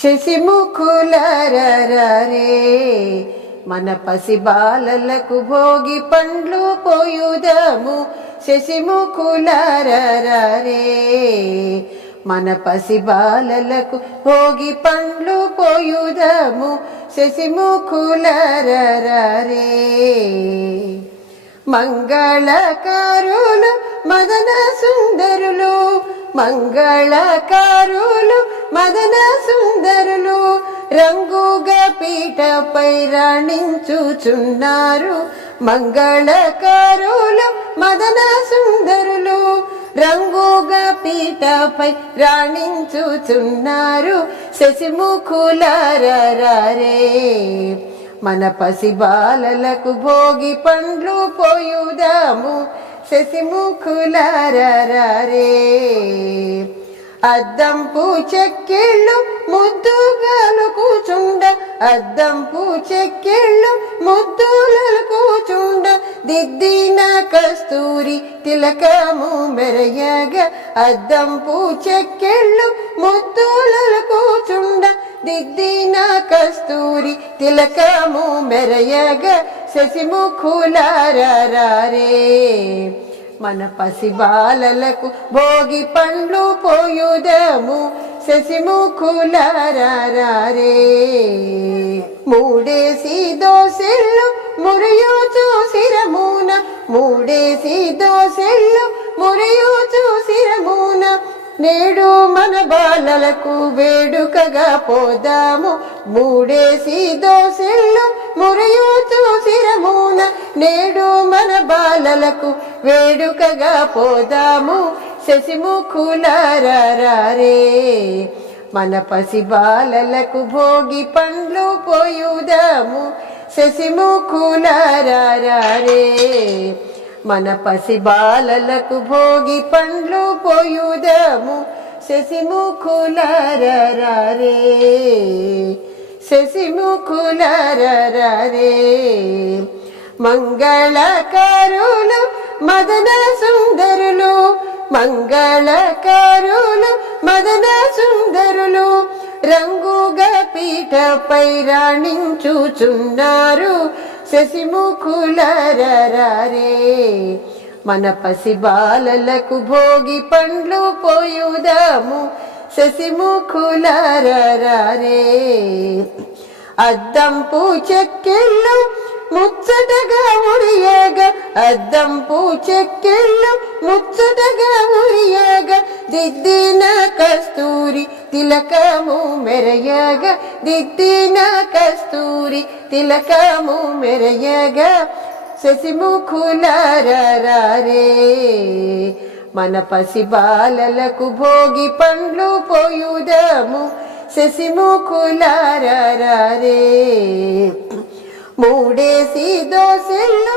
శశిముఖులరరే మన పసిబాలలకు భోగి పండ్లు పోయుదము. శశిముఖులరరే మన పసిబాలలకు భోగి పండ్లు పోయుదము. శశిముఖులరరే మంగళకారులు మదన సుందరులు, మంగళకారులు మదన సుందరులు రంగుగా పీఠపై రాణించుచున్నారు. మంగళకారులు మదన సుందరులు రంగుగా పీఠపై రాణించుచున్నారు. శశిముఖులరరే మన పసిబాలలకు భోగి పండ్లు పోయుదాము. శశిముఖులరరే అద్దంపు చెక్కిళ్ళు ముద్దుగాలు కూచుండ, అద్దంపు చెక్కిళ్ళు ముద్దులు కూచుండ దిద్దిన కస్తూరి తిలకము మెరయగ. అద్దంపు చెక్కిళ్ళు ముద్దులు కూచుండ దిద్దిన కస్తూరి తిలకము మెరయగ. శశిముఖులరరే మన పసిబాలలకు భోగి పండ్లు పోయుదము. శశిముఖులరరే మూడేసి దోసెళ్ళు మురియుచు శిరమున, మూడేసి దోసెళ్ళు మురియుచు శిరమున నేడు మన బాలలకు వేడుకగా పోదాము. మూడేసి దోసెళ్ళు మురియుచు శిరమున నేడు మన బాలలకు వేడుకగా పోదాము. శశిముఖులరరే మన పసిబాలలకు భోగి పండ్లు పోయుదాము. శశిముఖులరరే మన పసిబాలలకు భోగి పండ్లు పోయుదాము. శశిముఖులరరే శశిముఖులరరే మంగళకారులు మదన సుందరులు, మంగళకారులు మదన సుందరులు రంగుగా పీఠపై రాణించుచున్నారు. శశిముఖులరరే మన పసిబాలలకు భోగి పండ్లు పోయుదాము. శశిముఖులరరే అద్దంపు చెక్కిళ్ళు ముచ్చటగా ఉరియగ, అద్దంపు చెక్కిళ్ళు ముచ్చటగా ఉరియగ దిద్దిన కస్తూరి తిలకము మెరయగ. దిద్దిన కస్తూరి తిలకము మెరయగ. శశిముఖులరరే మన పసిబాలలకు భోగి పండ్లు పోయుదము. శశిముఖులరరే మూడేసి దోసెళ్ళు